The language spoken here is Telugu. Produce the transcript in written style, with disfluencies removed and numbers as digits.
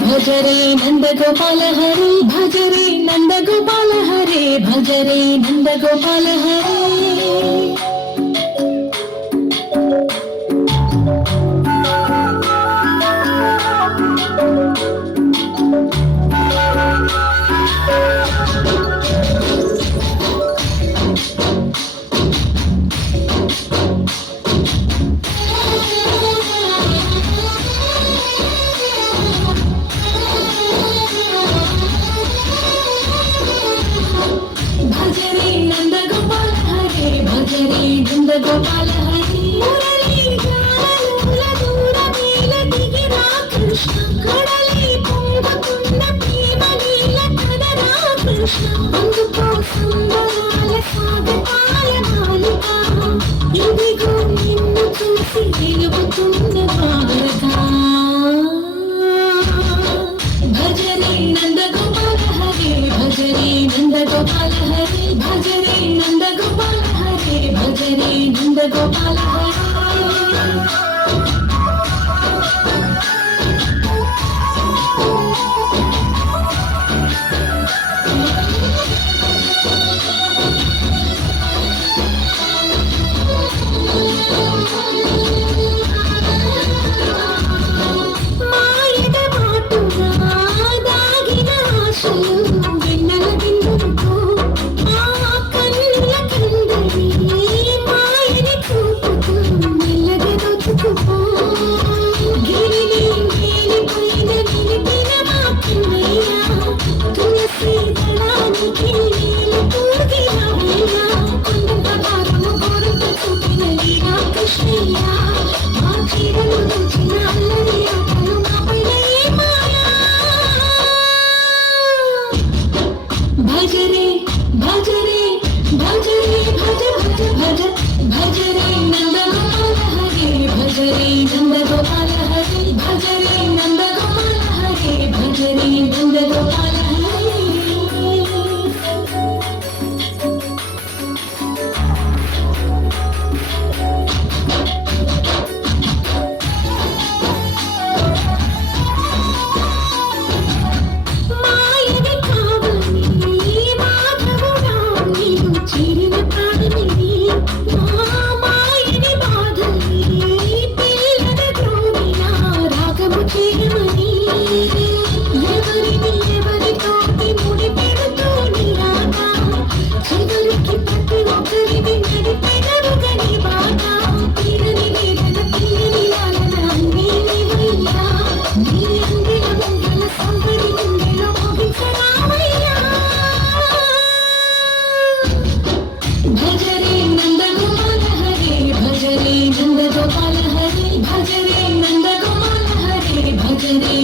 భజరే నందగోపాల హరే భజరే నందగోపాల హరే భజరే నందగోపాల హరే నందగోపాల హరే మురళీ గానముల దూర నీల దిగిరా కృష్ణ కడలి పొంగకున్న ప్రేమ నీల కదరా కృష్ణ అందుకో సుందరాల సాగతాల మాలిక ఇదిగో నిన్ను చూసి వెలుగుతున్న భారత భజరే నందగోపాల హరే భజరే నందగోపాల హరే భజరే నందగోపాల భజరే నందగోపాల మాయద మాటుగా దాగిన ఆశలు వెన్నెల బిందుతో భజరే భజరే భజరే భజ భజ భజ భజరే నందగోపాల హరే భజరే నందగోపాల హరే భజరే నందగోపాల హరే భజరే నందగోపాల భజరే నందగోపాల హరే భజరే నందగోపాల హరే భజరే నందగోపాల హరే భజరే